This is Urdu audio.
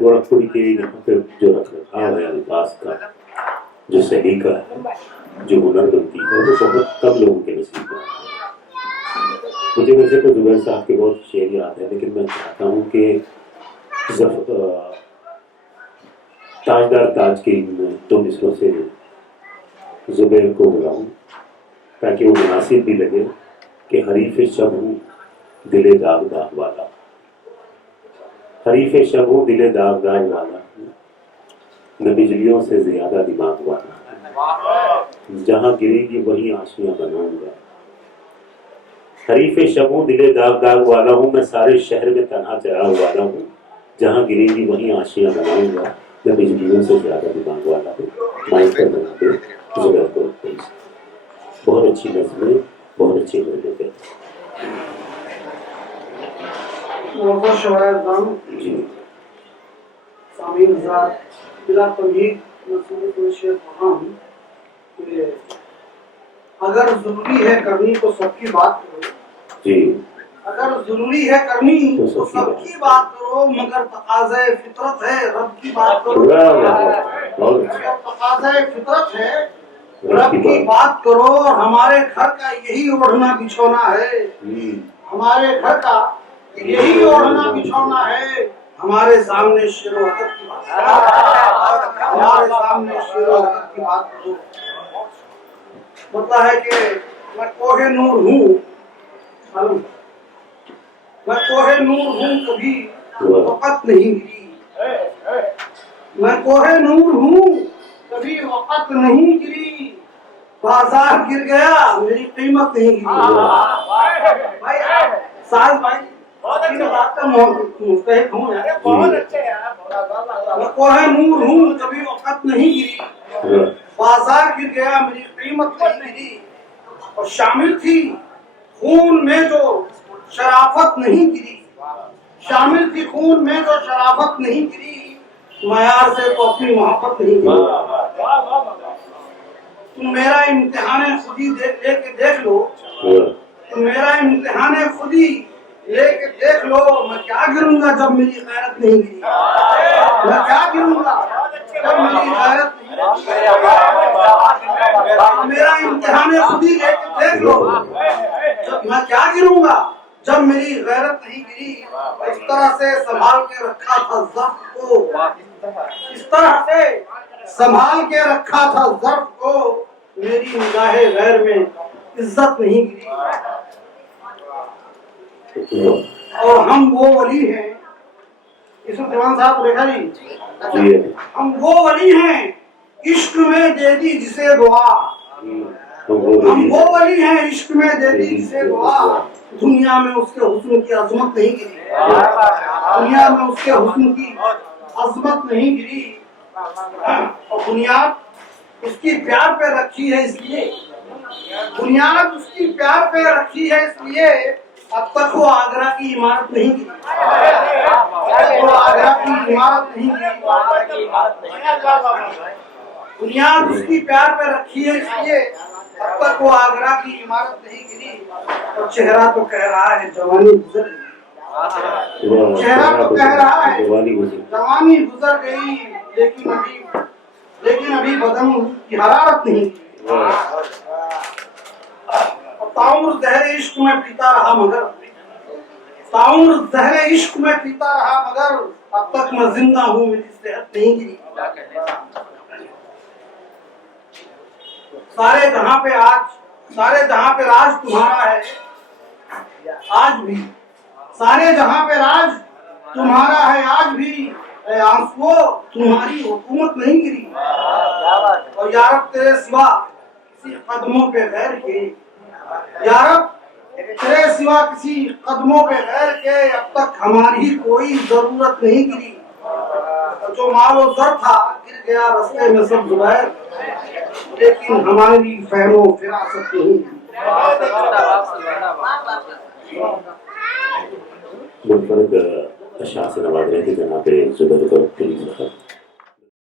گورکھپور کے یہاں پہ جو رکھ رکھاو ہے الفاظ کا، جو سلیقہ ہے، جو ہنر بنتی ہے، وہ بہت کم لوگوں کے نصیب میں آتا ہے۔ مجھے ویسے تو زبیر صاحب کے بہت شعر یاد ہے، لیکن میں چاہتا ہوں کہ تاجدار تاج کے ان دو مصروں سے زبیر کو بلاؤں تاکہ وہ مناسب بھی لگے کہ حریف شب ہوں دل داغ داغ والا، حریف شب ہوں دل داغ داغ والا، میں بجلیوں سے زیادہ دماغ والا، جہاں گرے گی وہیں آنسویاں بناؤں گا۔ حریف شب ہوں دل داغ داغ والا ہوں، میں سارے شہر میں تنہا چراغ والا ہوں، جہاں گرے گی وہیں آنسویاں بناؤں گا، میں بجلیوں سے زیادہ دماغ والا ہوں۔ مائک پر بنا دے زبیر کو، بہت اچھی نظمیں، بہت اچھی غزلیں پہ۔ جی سامعین حضرات، بلا تمہید میں کوئی شعر پڑھا ہوں کہ اگر ضروری ہے کرنی تو سب کی بات کرو، جی اگر ضروری ہے کرنی تو سب کی بات کرو، مگر تقاضۂ فطرت ہے رب کی بات کرو، مگر تقاضۂ فطرت ہے رب کی بات کرو۔ ہمارے گھر کا یہی اوڑھنا بچھونا ہے، ہمارے گھر کا یہی اوڑھنا بچھونا ہے، ہمارے سامنے شعر و ادب کی بات کرو، ہمارے سامنے شعر و ادب کی بات کرو۔ مطلب ہے کہ میں کوہ نور ہوں، میں کوہ نور ہوں کبھی وقت نہیں گری، میں کوہ نور ہوں کبھی وقت نہیں گری، بازار گر گیا میری قیمت نہیں گری۔ بھائی ساز بھائی بات کا مستحق ہوں یار، بہت اچھے ہیں۔ میں کوہ نور ہوں کبھی وقت نہیں گری، بازار گر گیا میری قیمت نہیں گری، اور شامل تھی خون میں جو شرافت نہیں گری، شامل تھی خون میں جو شرافت نہیں گری، معیار سے تو اپنی محبت نہیں گری۔ تم میرا امتحان خودی لے کے دیکھ لو، تم میرا امتحان خودی لے کے دیکھ لو، میں کیا گروں گا جب میری غیرت نہیں گری، میں کیا گروں گا جب میری غیرت نہیں گری، میرا امتحان خودی لے کے دیکھ لو، میں کیا گروں گا جب میری غیرت نہیں گری۔ اس طرح سے سنبھال کے رکھا تھا ظرف کو، اس طرح سے سنبھال کے رکھا تھا ظرف کو، میری نگاہ غیر میں عزت نہیں گری۔ اور ہم وہ ولی ہیں، یوسف دیوان صاحب دیکھا جی، ہم وہ ولی ہیں عشق میں دے دی جسے دعا، ہم وہ ولی ہیں عشق میں دے دی جسے دعا، دنیا میں اس کے حسن کی عظمت نہیں گری، دنیا میں اس کے حسن کی عظمت نہیں گری، اور بنیاد اس کی پیار پہ رکھی ہے اس لیے، بنیاد اس کی پیار پہ رکھی ہے اس لیے، اب تک وہ آگرہ کی عمارت نہیں گری، وہ آگرہ کی عمارت نہیں گری، بنیاد اس کی پیار پہ رکھی ہے اس لیے، اب تک وہ آگرہ کی عمارت نہیں گری، اور چہرہ تو کہہ رہا ہے جوانی گزر گئی، چہرہ تو کہہ رہا ہے جوانی گزر گئی، لیکن ابھی بدن کی حرارت نہیں کی، تعمر زہر عشق میں پیتا رہا مگر، تعمر زہر عشق میں پیتا رہا مگر، اب تک میں زندہ ہوں میری صحت نہیں گری۔ سارے جہاں پہ راج تمہارا ہے آج بھی، سارے جہاں پہ راج تمہارا ہے آج بھی، اے آنسو تمہاری حکومت نہیں گری، اور یارب تیرے سوا کسی قدموں پہ غیر کے، یارب تیرے سوا کسی قدموں پہ غیر کے، اب تک ہماری کوئی ضرورت نہیں گری، جو مال و زر تھا گر گیا رستے میں سب زبیر، لیکن ہماری فہم و فراست نہیں گری۔ منفرد اشعار سے نواز رہے تھے جناب زبیر کو۔